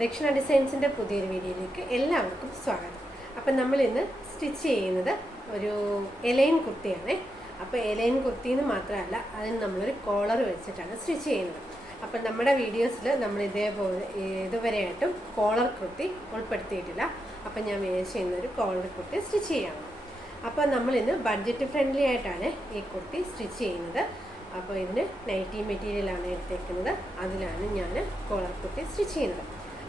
ദക്ഷിണ ഡിസൈൻസിൻ്റെ പുതിയൊരു വീഡിയോയിലേക്ക് എല്ലാവർക്കും സ്വാഗതം. അപ്പം നമ്മൾ ഇന്ന് സ്റ്റിച്ച് ചെയ്യുന്നത് ഒരു എലൈൻ കുർത്തിയാണ്. അപ്പോൾ എലൈൻ കുർത്തി എന്ന് മാത്രമല്ല, അതിന് നമ്മളൊരു കോളർ വെച്ചിട്ടാണ് സ്റ്റിച്ച് ചെയ്യുന്നത്. അപ്പം നമ്മുടെ വീഡിയോസിൽ നമ്മൾ ഇതുവരെയായിട്ടും കോളർ കുർത്തി ഉൾപ്പെടുത്തിയിട്ടില്ല. അപ്പം ഞാൻ ചെയ്യുന്നൊരു കോളർ കുർത്തി സ്റ്റിച്ച് ചെയ്യണം. അപ്പോൾ നമ്മളിന്ന് ബഡ്ജറ്റ് ഫ്രണ്ട്ലി ആയിട്ടാണ് ഈ കുർത്തി സ്റ്റിച്ച് ചെയ്യുന്നത്. അപ്പോൾ ഇതിന് നൈറ്റി മെറ്റീരിയലാണ് എടുത്തേക്കുന്നത്, അതിലാണ് ഞാൻ കോളർ കുർത്തി സ്റ്റിച്ച് ചെയ്യുന്നത്.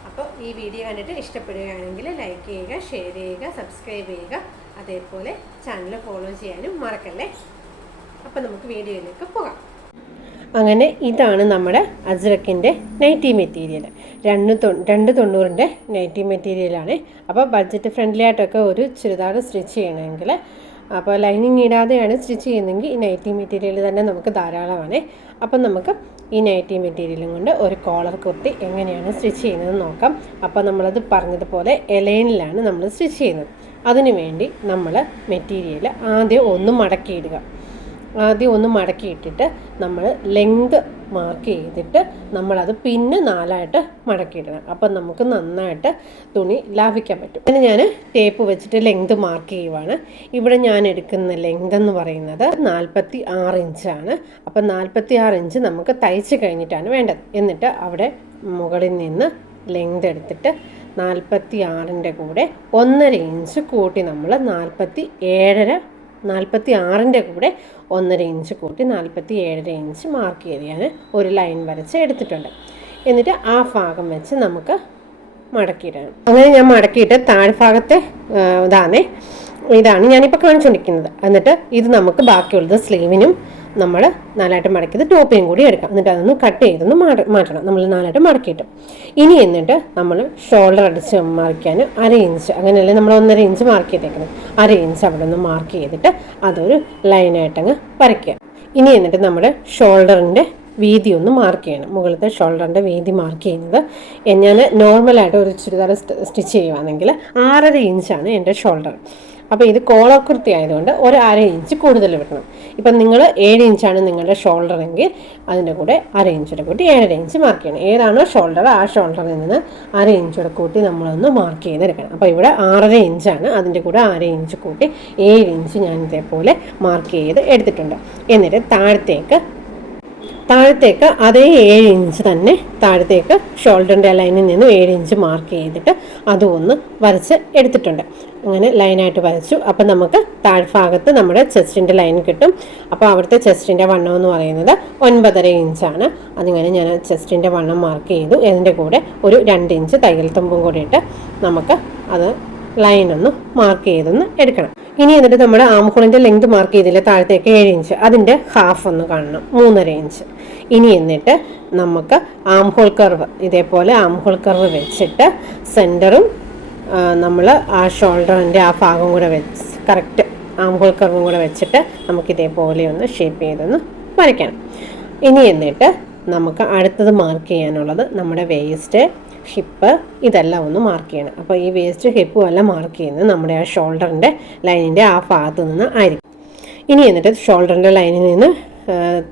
അപ്പോൾ ഈ വീഡിയോ കണ്ടിട്ട് ഇഷ്ടപ്പെടുകയാണെങ്കിൽ ലൈക്ക് ചെയ്യുക, ഷെയർ ചെയ്യുക, സബ്സ്ക്രൈബ് ചെയ്യുക, അതേപോലെ ചാനൽ ഫോളോ ചെയ്യാനും മറക്കല്ലേ. അപ്പോൾ നമുക്ക് വീഡിയോയിലേക്ക് പോകാം. അങ്ങനെ ഇതാണ് നമ്മുടെ അജ്രക്കിൻ്റെ നൈറ്റി മെറ്റീരിയൽ. 290 നൈറ്റി മെറ്റീരിയലാണ്. അപ്പോൾ ബഡ്ജറ്റ് ഫ്രണ്ട്ലി ആയിട്ടൊക്കെ ഒരു ചുരിദാർ സ്റ്റിച്ച് ചെയ്യണമെങ്കിൽ, അപ്പോൾ ലൈനിങ് ഇടാതെയാണ് സ്റ്റിച്ച് ചെയ്യുന്നതെങ്കിൽ ഈ നൈറ്റി മെറ്റീരിയൽ തന്നെ നമുക്ക് ധാരാളമാണ്. അപ്പം നമുക്ക് ഈ നൈറ്റി മെറ്റീരിയലും കൊണ്ട് ഒരു കോളർ കുർത്തി എങ്ങനെയാണ് സ്റ്റിച്ച് ചെയ്യുന്നത് നോക്കാം. അപ്പോൾ നമ്മളത് പറഞ്ഞതുപോലെ എലൈനിലാണ് നമ്മൾ സ്റ്റിച്ച് ചെയ്യുന്നത്. അതിനു വേണ്ടി നമ്മൾ മെറ്റീരിയൽ ആദ്യം ഒന്ന് മടക്കിയിട്ടിട്ട് നമ്മൾ ലെങ്ത് മാർക്ക് ചെയ്തിട്ട് നമ്മളത് പിന്നെ 4ആയിട്ട് മടക്കിയിടണം. അപ്പം നമുക്ക് നന്നായിട്ട് തുണി ലാഭിക്കാൻ പറ്റും. അങ്ങനെ ഞാൻ ടേപ്പ് വെച്ചിട്ട് ലെങ്ത് മാർക്ക് ചെയ്യുവാണ്. ഇവിടെ ഞാൻ എടുക്കുന്ന ലെങ്ത് എന്ന് പറയുന്നത് 46 ഇഞ്ചാണ്. അപ്പം 46 ഇഞ്ച് നമുക്ക് തയ്ച്ച് കഴിഞ്ഞിട്ടാണ് വേണ്ടത്. എന്നിട്ട് അവിടെ മുകളിൽ നിന്ന് ലെങ്ത് എടുത്തിട്ട് 46ൻ്റെ കൂടെ 1.5 ഇഞ്ച് കൂട്ടി നമ്മൾ 46ൻ്റെ കൂടെ 1.5 ഇഞ്ച് കൂട്ടി 47 ഇഞ്ച് മാർക്ക് ചെയ്ത് ഞാൻ ഒരു ലൈൻ വരച്ച് എടുത്തിട്ടുണ്ട്. എന്നിട്ട് ആ ഭാഗം വെച്ച് നമുക്ക് മടക്കിയിടണം. അങ്ങനെ ഞാൻ മടക്കിയിട്ട് താഴ്ഭാഗത്തെ ഇതാണ് ഞാനിപ്പോൾ കാണിച്ചുകൊണ്ടിരിക്കുന്നത്. എന്നിട്ട് ഇത് നമുക്ക് ബാക്കിയുള്ളത് സ്ലീവിനും നമ്മൾ 4ആയിട്ട് മടക്കിയത് ടോപ്പിനും കൂടി എടുക്കാം. എന്നിട്ട് അതൊന്ന് കട്ട് ചെയ്തൊന്ന് മാറ്റണം. നമ്മൾ 4ആയിട്ട് മടക്കിയിട്ട് ഇനി എന്നിട്ട് നമ്മൾ ഷോൾഡർ അടിച്ച് മറിക്കാൻ 1/2 ഇഞ്ച്, അങ്ങനെയല്ലേ നമ്മൾ 1.5 ഇഞ്ച് മാർക്ക് ചെയ്തേക്കുന്നത്, 1/2 ഇഞ്ച് അവിടെ നിന്ന് മാർക്ക് ചെയ്തിട്ട് അതൊരു ലൈനായിട്ടങ്ങ് വരയ്ക്കുക. ഇനി എന്നിട്ട് നമ്മുടെ ഷോൾഡറിൻ്റെ വീതി ഒന്ന് മാർക്ക് ചെയ്യണം. മുകളിലത്തെ ഷോൾഡറിൻ്റെ വീതി മാർക്ക് ചെയ്യുന്നത്, ഞാൻ നോർമലായിട്ട് ഒരു ചുരിദാർ സ്റ്റിച്ച് ചെയ്യുകയാണെങ്കിൽ 6.5 ഇഞ്ചാണ് എൻ്റെ ഷോൾഡർ. അപ്പോൾ ഇത് കോളർ കുർത്തി ആയതുകൊണ്ട് 1/2 ഇഞ്ച് കൂടുതൽ വിടണം. ഇപ്പം നിങ്ങൾ 7 ഇഞ്ചാണ് നിങ്ങളുടെ ഷോൾഡർ എങ്കിൽ അതിൻ്റെ കൂടെ 1/2 ഇഞ്ചോടെ കൂട്ടി 7.5 ഇഞ്ച് മാർക്ക് ചെയ്യണം. ഏതാണോ ഷോൾഡർ ആ ഷോൾഡറിൽ നിന്ന് 1/2 ഇഞ്ചോടെ കൂട്ടി നമ്മളൊന്ന് മാർക്ക് ചെയ്തെടുക്കണം. അപ്പോൾ ഇവിടെ 6.5 ഇഞ്ചാണ്, അതിൻ്റെ കൂടെ 1/2 ഇഞ്ച് കൂട്ടി 7 ഇഞ്ച് ഞാൻ ഇതേപോലെ മാർക്ക് ചെയ്ത് എടുത്തിട്ടുണ്ട്. എന്നിട്ട് താഴത്തേക്ക് അതേ 7 ഇഞ്ച് തന്നെ താഴത്തേക്ക് ഷോൾഡറിൻ്റെ ലൈനിൽ നിന്ന് 7 ഇഞ്ച് മാർക്ക് ചെയ്തിട്ട് അതും ഒന്ന് വരച്ച് എടുത്തിട്ടുണ്ട്. അങ്ങനെ ലൈനായിട്ട് വരച്ചു. അപ്പം നമുക്ക് താഴ്ഭാഗത്ത് നമ്മുടെ ചെസ്റ്റിൻ്റെ ലൈൻ കിട്ടും. അപ്പോൾ അവിടുത്തെ ചെസ്റ്റിൻ്റെ വണ്ണം എന്ന് പറയുന്നത് 9.5 ഇഞ്ചാണ്. അതിങ്ങനെ ഞാൻ ചെസ്റ്റിൻ്റെ വണ്ണം മാർക്ക് ചെയ്തു. അതിൻ്റെ കൂടെ ഒരു 2 ഇഞ്ച് തയ്യൽ തുമ്പും കൂടി ഇട്ട് നമുക്ക് അത് ലൈനൊന്ന് മാർക്ക് ചെയ്തൊന്ന് എടുക്കണം. ഇനി എന്നിട്ട് നമ്മുടെ ആംഹോളിൻ്റെ ലെങ്ത് മാർക്ക് ചെയ്തില്ല, താഴത്തേക്ക് 7 ഇഞ്ച്, അതിൻ്റെ ഹാഫ് ഒന്ന് കാണണം, 3.5 ഇഞ്ച്. ഇനി എന്നിട്ട് നമുക്ക് ആംഹോൾ കർവ്, ഇതേപോലെ ആംഹോൾ കർവ് വെച്ചിട്ട് സെൻറ്ററും നമ്മൾ ആ ഷോൾഡറിൻ്റെ ആ ഭാഗം കൂടെ വെച്ച് കറക്റ്റ് ആംഹോൾ കർവും കൂടെ വെച്ചിട്ട് നമുക്കിതേപോലെ ഒന്ന് ഷേപ്പ് ചെയ്തൊന്ന് വരയ്ക്കണം. ഇനി എന്നിട്ട് നമുക്ക് അടുത്തത് മാർക്ക് ചെയ്യാനുള്ളത് നമ്മുടെ വേസ്റ്റ്, ഹിപ്പ്, ഇതെല്ലാം ഒന്ന് മാർക്ക് ചെയ്യണം. അപ്പോൾ ഈ വേസ്റ്റ് ഹിപ്പും എല്ലാം മാർക്ക് ചെയ്യുന്നത് നമ്മുടെ ആ ഷോൾഡറിൻ്റെ ലൈനിൻ്റെ ആ ഭാഗത്തു നിന്ന് ആയിരിക്കും. ഇനി എന്നിട്ട് ഷോൾഡറിൻ്റെ ലൈനിൽ നിന്ന്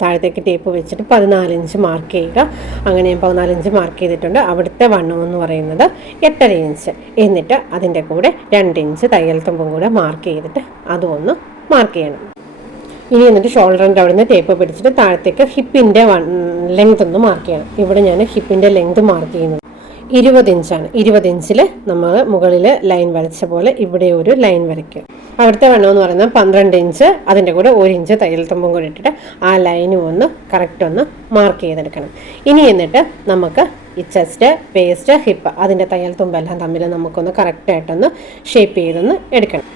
താഴത്തേക്ക് ടേപ്പ് വെച്ചിട്ട് 14 ഇഞ്ച് മാർക്ക് ചെയ്യുക. അങ്ങനെ ഞാൻ 14 ഇഞ്ച് മാർക്ക് ചെയ്തിട്ടുണ്ട്. അവിടുത്തെ വണ്ണം എന്ന് പറയുന്നത് 8.5 ഇഞ്ച്. എന്നിട്ട് അതിൻ്റെ കൂടെ 2 ഇഞ്ച് തയ്യൽ തുമ്പും കൂടെ മാർക്ക് ചെയ്തിട്ട് അതും ഒന്ന് മാർക്ക് ചെയ്യണം. ഇനി എന്നിട്ട് ഷോൾഡറിൻ്റെ അവിടെ നിന്ന് ടേപ്പ് പിടിച്ചിട്ട് താഴത്തേക്ക് ഹിപ്പിൻ്റെ ലെങ്ത് ഒന്ന് മാർക്ക് ചെയ്യണം. ഇവിടെ ഞാൻ ഹിപ്പിൻ്റെ ലെങ്ത് മാർക്ക് ചെയ്യുന്നത് 20 ഇഞ്ചാണ്. 20 ഇഞ്ചിൽ നമ്മൾ മുകളിൽ ലൈൻ വരച്ച പോലെ ഇവിടെ ഒരു ലൈൻ വരയ്ക്കുക. അവിടുത്തെ വണ്ണം എന്ന് പറയുന്നത് 12 ഇഞ്ച്, അതിൻ്റെ കൂടെ 1 ഇഞ്ച് തയ്യൽ തുമ്പും കൂടി ഇട്ടിട്ട് ആ ലൈനും ഒന്ന് കറക്റ്റ് ഒന്ന് മാർക്ക് ചെയ്തെടുക്കണം. ഇനി എന്നിട്ട് നമുക്ക് ഈ ചെസ്റ്റ്, വേസ്റ്റ്, ഹിപ്പ്, അതിൻ്റെ തയ്യൽ തുമ്പെല്ലാം തമ്മിൽ നമുക്കൊന്ന് കറക്റ്റായിട്ടൊന്ന് ഷേപ്പ് ചെയ്തൊന്ന് എടുക്കണം.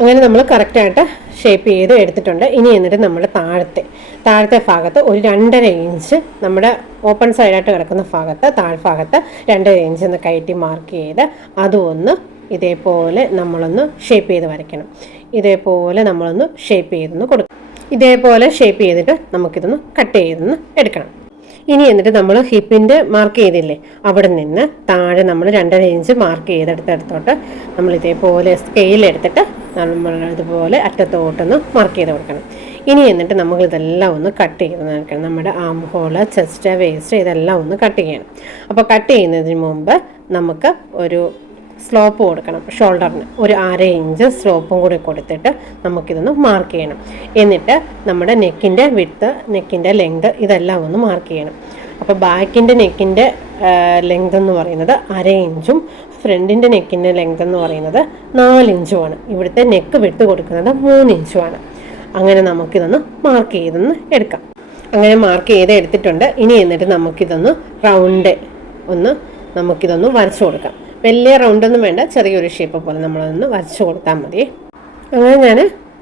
അങ്ങനെ നമ്മൾ കറക്റ്റായിട്ട് ഷേപ്പ് ചെയ്ത് എടുത്തിട്ടുണ്ട്. ഇനി എന്നിട്ട് നമ്മൾ താഴത്തെ ഭാഗത്ത് ഒരു 2.5 ഇഞ്ച് നമ്മുടെ ഓപ്പൺ സൈഡായിട്ട് കിടക്കുന്ന ഭാഗത്ത് താഴ്ഭാഗത്ത് 2.5 ഇഞ്ച് ഒന്ന് കയറ്റി മാർക്ക് ചെയ്ത് അതും ഒന്ന് ഇതേപോലെ നമ്മളൊന്ന് ഷേപ്പ് ചെയ്ത് വരയ്ക്കണം. ഇതേപോലെ നമ്മളൊന്ന് ഷേപ്പ് ചെയ്തൊന്ന് കൊടുക്കണം. ഇതേപോലെ ഷേപ്പ് ചെയ്തിട്ട് നമുക്കിതൊന്ന് കട്ട് ചെയ്തൊന്ന് എടുക്കണം. ഇനി എന്നിട്ട് നമ്മൾ ഹിപ്പിൻ്റെ മാർക്ക് ചെയ്തില്ലേ, അവിടെ നിന്ന് താഴെ നമ്മൾ 2.5 ഇഞ്ച് മാർക്ക് ചെയ്തെടുത്തോട്ട് നമ്മൾ ഇതേപോലെ സ്കെയിലെടുത്തിട്ട് നമ്മൾ ഇതുപോലെ അറ്റത്തോട്ടൊന്ന് മാർക്ക് ചെയ്ത് കൊടുക്കണം. ഇനി എന്നിട്ട് നമുക്കിതെല്ലാം ഒന്ന് കട്ട് ചെയ്ത് നോക്കണം. നമ്മുടെ ആം ഹോള്, ചെസ്റ്റ്, വേസ്റ്റ് ഇതെല്ലാം ഒന്ന് കട്ട് ചെയ്യണം. അപ്പോൾ കട്ട് ചെയ്യുന്നതിന് മുമ്പ് നമുക്ക് ഒരു സ്ലോപ്പ് കൊടുക്കണം. ഷോൾഡറിന് ഒരു 1/2 ഇഞ്ച് സ്ലോപ്പും കൂടി കൊടുത്തിട്ട് നമുക്കിതൊന്ന് മാർക്ക് ചെയ്യണം. എന്നിട്ട് നമ്മുടെ നെക്കിൻ്റെ വിഡ്ത്ത്, നെക്കിൻ്റെ ലെങ്ത് ഇതെല്ലാം ഒന്ന് മാർക്ക് ചെയ്യണം. അപ്പോൾ ബാക്കിൻ്റെ നെക്കിൻ്റെ ലെങ്ത് എന്ന് പറയുന്നത് 1/2 ഇഞ്ചും ഫ്രണ്ടിൻ്റെ നെക്കിൻ്റെ ലെങ്ത് എന്ന് പറയുന്നത് 4 ഇഞ്ചുമാണ്. ഇവിടുത്തെ നെക്ക് വിട്ട് കൊടുക്കുന്നത് 3 ഇഞ്ചുമാണ്. അങ്ങനെ നമുക്കിതൊന്ന് മാർക്ക് ചെയ്തൊന്ന് എടുക്കാം. അങ്ങനെ മാർക്ക് ചെയ്ത് എടുത്തിട്ടുണ്ട്. ഇനി എന്നിട്ട് നമുക്കിതൊന്ന് റൗണ്ട് നമുക്കിതൊന്ന് വരച്ചു കൊടുക്കാം. വലിയ റൗണ്ടൊന്നും വേണ്ട, ചെറിയൊരു ഷേപ്പ് പോലെ നമ്മളതൊന്ന് വരച്ചു കൊടുത്താൽ മതി. അങ്ങനെ ഞാൻ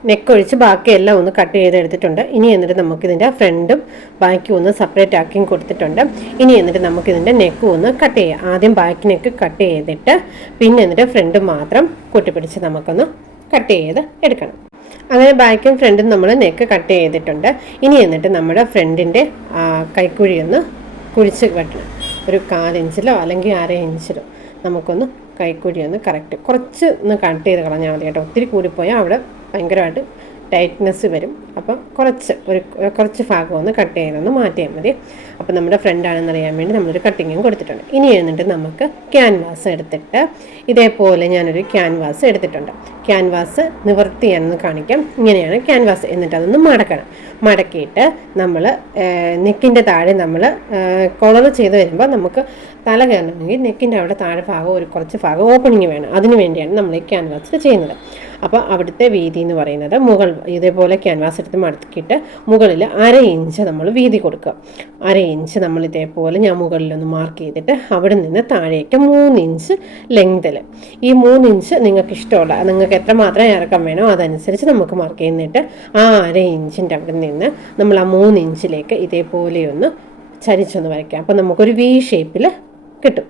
നെക്ക് ഒഴിച്ച് ബാക്കിയെല്ലാം ഒന്ന് കട്ട് ചെയ്തെടുത്തിട്ടുണ്ട്. ഇനി എന്നിട്ട് നമുക്കിതിൻ്റെ ഫ്രണ്ടും ബാക്കും ഒന്ന് സെപ്പറേറ്റ് ആക്കിയും കൊടുത്തിട്ടുണ്ട്. ഇനി എന്നിട്ട് നമുക്കിതിൻ്റെ നെക്കും ഒന്ന് കട്ട് ചെയ്യാം. ആദ്യം ബാക്ക് നെക്ക് കട്ട് ചെയ്തിട്ട് പിന്നെ എന്നിട്ട് ഫ്രണ്ട് മാത്രം കൂട്ടിപ്പിടിച്ച് നമുക്കൊന്ന് കട്ട് ചെയ്ത് എടുക്കണം. അങ്ങനെ ബാക്കും ഫ്രണ്ടും നമ്മൾ നെക്ക് കട്ട് ചെയ്തിട്ടുണ്ട്. ഇനി എന്നിട്ട് നമ്മുടെ ഫ്രണ്ടിൻ്റെ കൈക്കുഴി ഒന്ന് കുഴിച്ച് വെട്ടണം. ഒരു 1/4 ഇഞ്ചിലോ അല്ലെങ്കിൽ 1/2 ഇഞ്ചിലോ നമുക്കൊന്ന് കൈക്കുഴി ഒന്ന് കറക്റ്റ് കുറച്ച് ഒന്ന് കട്ട് ചെയ്ത് കളഞ്ഞാൽ മതി കേട്ടോ. ഒത്തിരി കൂടിപ്പോയാൽ അവിടെ ഭയങ്കരമായിട്ട് ടൈറ്റ്നെസ് വരും. അപ്പം കുറച്ച് ഭാഗം ഒന്ന് കട്ട് ചെയ്തൊന്ന് മാറ്റിയാൽ മതി. അപ്പം നമ്മുടെ ഫ്രണ്ടാണെന്ന് അറിയാൻ വേണ്ടി നമ്മളൊരു കട്ടിങ്ങും കൊടുത്തിട്ടുണ്ട്. ഇനി എന്നിട്ട് നമുക്ക് ക്യാൻവാസ് എടുത്തിട്ട് ഇതേപോലെ ഞാനൊരു ക്യാൻവാസ് എടുത്തിട്ടുണ്ട്. ക്യാൻവാസ് നിവർത്തിയാണെന്ന് കാണിക്കാം. ഇങ്ങനെയാണ് ക്യാൻവാസ്. എന്നിട്ട് അതൊന്ന് മടക്കണം. മടക്കിയിട്ട് നമ്മൾ നെക്കിൻ്റെ താഴെ നമ്മൾ കോളർ ചെയ്ത് വരുമ്പോൾ നമുക്ക് തല കയറണമെങ്കിൽ നെക്കിൻ്റെ അവിടെ താഴെ ഭാഗം കുറച്ച് ഭാഗം ഓപ്പണിങ് വേണം. അതിന് വേണ്ടിയാണ് നമ്മൾ ഈ ക്യാൻവാസ് ചെയ്യുന്നത്. അപ്പോൾ അവിടുത്തെ വീതി എന്ന് പറയുന്നത് ഇതേപോലെ ക്യാൻവാസ് എടുത്ത് മടക്കിയിട്ട് മുകളിൽ 1/2 ഇഞ്ച് നമ്മൾ വീതി കൊടുക്കുക. 1/2 ഇഞ്ച് നമ്മൾ ഇതേപോലെ ഞാൻ മുകളിലൊന്ന് മാർക്ക് ചെയ്തിട്ട് അവിടെ നിന്ന് താഴേക്ക് 3 ഇഞ്ച് ലെങ്തിൽ, ഈ 3 ഇഞ്ച് നിങ്ങൾക്ക് ഇഷ്ടമുള്ള, നിങ്ങൾക്ക് എത്രമാത്രം ഇറക്കം വേണോ അതനുസരിച്ച് നമുക്ക് മാർക്ക് ചെയ്യുന്നിട്ട് ആ 1/2 ഇഞ്ചിൻ്റെ അവിടെ നിന്ന് നമ്മൾ ആ 3 ഇഞ്ചിലേക്ക് ഇതേപോലെ ഒന്ന് ചരിച്ചൊന്ന് വരയ്ക്കാം. അപ്പോൾ നമുക്കൊരു വി ഷേപ്പിൽ കിട്ടും.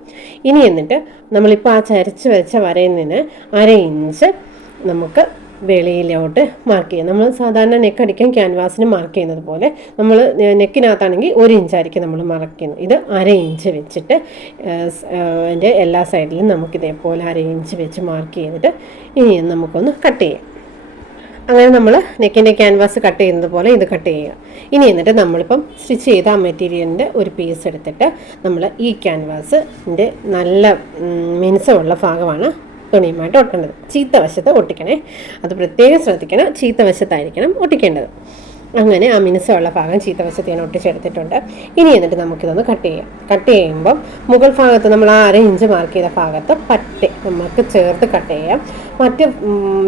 ഇനി എന്നിട്ട് നമ്മളിപ്പോൾ ആ ചരിച്ച് വരച്ച വരയിൽ നിന്ന് 1/2 ഇഞ്ച് നമുക്ക് വെളിയിലോട്ട് മാർക്ക് ചെയ്യാം. നമ്മൾ സാധാരണ നെക്ക് അടിക്കാൻ ക്യാൻവാസിന് മാർക്ക് ചെയ്യുന്നത് പോലെ നമ്മൾ നെക്കിനകത്താണെങ്കിൽ 1 ഇഞ്ചായിരിക്കും നമ്മൾ മാർക്ക് ചെയ്യുന്നത്. ഇത് 1/2 ഇഞ്ച് വെച്ചിട്ട് അതിൻ്റെ എല്ലാ സൈഡിലും നമുക്കിതേപോലെ 1/2 ഇഞ്ച് വെച്ച് മാർക്ക് ചെയ്തിട്ട് ഇനി നമുക്കൊന്ന് കട്ട് ചെയ്യാം. അങ്ങനെ നമ്മൾ നെക്കിൻ്റെ ക്യാൻവാസ് കട്ട് ചെയ്യുന്നത് പോലെ ഇത് കട്ട് ചെയ്യുക. ഇനി എന്നിട്ട് നമ്മളിപ്പം സ്റ്റിച്ച് ചെയ്ത ആ മെറ്റീരിയലിൻ്റെ ഒരു പീസ് എടുത്തിട്ട് നമ്മൾ ഈ ക്യാൻവാസിൻ്റെ നല്ല മിനുസമുള്ള ഭാഗമാണ് തുണിയുമായിട്ട് ഒട്ടേണ്ടത്. ചീത്ത വശത്ത് ഒട്ടിക്കണേ, അത് പ്രത്യേകം ശ്രദ്ധിക്കണം. ചീത്ത വശത്തായിരിക്കണം ഒട്ടിക്കേണ്ടത്. അങ്ങനെ ആ മിനുസമുള്ള ഭാഗം ചീത്ത വശത്ത് ഞാൻ ഒട്ടിച്ചെടുത്തിട്ടുണ്ട്. ഇനി എന്നിട്ട് നമുക്കിതൊന്ന് കട്ട് ചെയ്യാം. കട്ട് ചെയ്യുമ്പം മുകൾ ഭാഗത്ത് നമ്മൾ ആ 1/2 ഇഞ്ച് മാർക്ക് ചെയ്ത ഭാഗത്ത് നമുക്ക് ചേർത്ത് കട്ട് ചെയ്യാം. മറ്റ്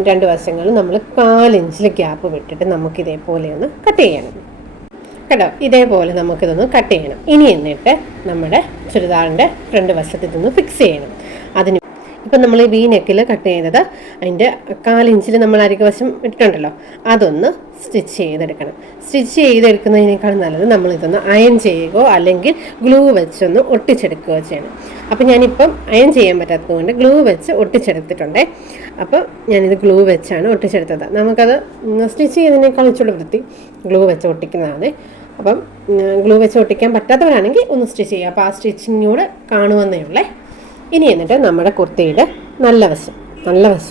2 വശങ്ങളിൽ നമ്മൾ 4 ഇഞ്ചിൽ ഗ്യാപ്പ് വിട്ടിട്ട് നമുക്കിതേപോലെ ഒന്ന് കട്ട് ചെയ്യണം കേട്ടോ. ഇതേപോലെ നമുക്കിതൊന്ന് കട്ട് ചെയ്യണം. ഇനി എന്നിട്ട് നമ്മുടെ ചുരിദാറിൻ്റെ ഫ്രണ്ട് വശത്ത് ഇതൊന്ന് ഫിക്സ് ചെയ്യണം. അതിന് ഇപ്പം നമ്മൾ ഈ വി നെക്കിൽ കട്ട് ചെയ്തത് അതിൻ്റെ 4 ഇഞ്ചിൽ നമ്മൾ അരികവശം ഇട്ടിട്ടുണ്ടല്ലോ, അതൊന്ന് സ്റ്റിച്ച് ചെയ്തെടുക്കണം. സ്റ്റിച്ച് ചെയ്തെടുക്കുന്നതിനേക്കാൾ നല്ലത് നമ്മളിതൊന്ന് അയൺ ചെയ്യുകയോ അല്ലെങ്കിൽ ഗ്ലൂ വെച്ചൊന്ന് ഒട്ടിച്ചെടുക്കുകയോ ചെയ്യണം. അപ്പം ഞാനിപ്പം അയൺ ചെയ്യാൻ പറ്റാത്തത് കൊണ്ട് ഗ്ലൂ വെച്ച് ഒട്ടിച്ചെടുത്തിട്ടുണ്ടേ. അപ്പം ഞാനിത് ഗ്ലൂ വെച്ചാണ് ഒട്ടിച്ചെടുത്തത്. നമുക്കത് സ്റ്റിച്ച് ചെയ്യുന്നതിനേക്കാൾ ഇച്ചിരി വൃത്തി ഗ്ലൂ വെച്ച് ഒട്ടിക്കുന്നതാണ്. അപ്പം ഗ്ലൂ വെച്ച് ഒട്ടിക്കാൻ പറ്റാത്തവരാണെങ്കിൽ ഒന്ന് സ്റ്റിച്ച് ചെയ്യുക. അപ്പോൾ ആ സ്റ്റിച്ചിങ്ങൂടെ കാണുമെന്നേ ഉള്ളേ. ഇനി എന്നിട്ട് നമ്മുടെ കുർത്തിയുടെ നല്ല വശം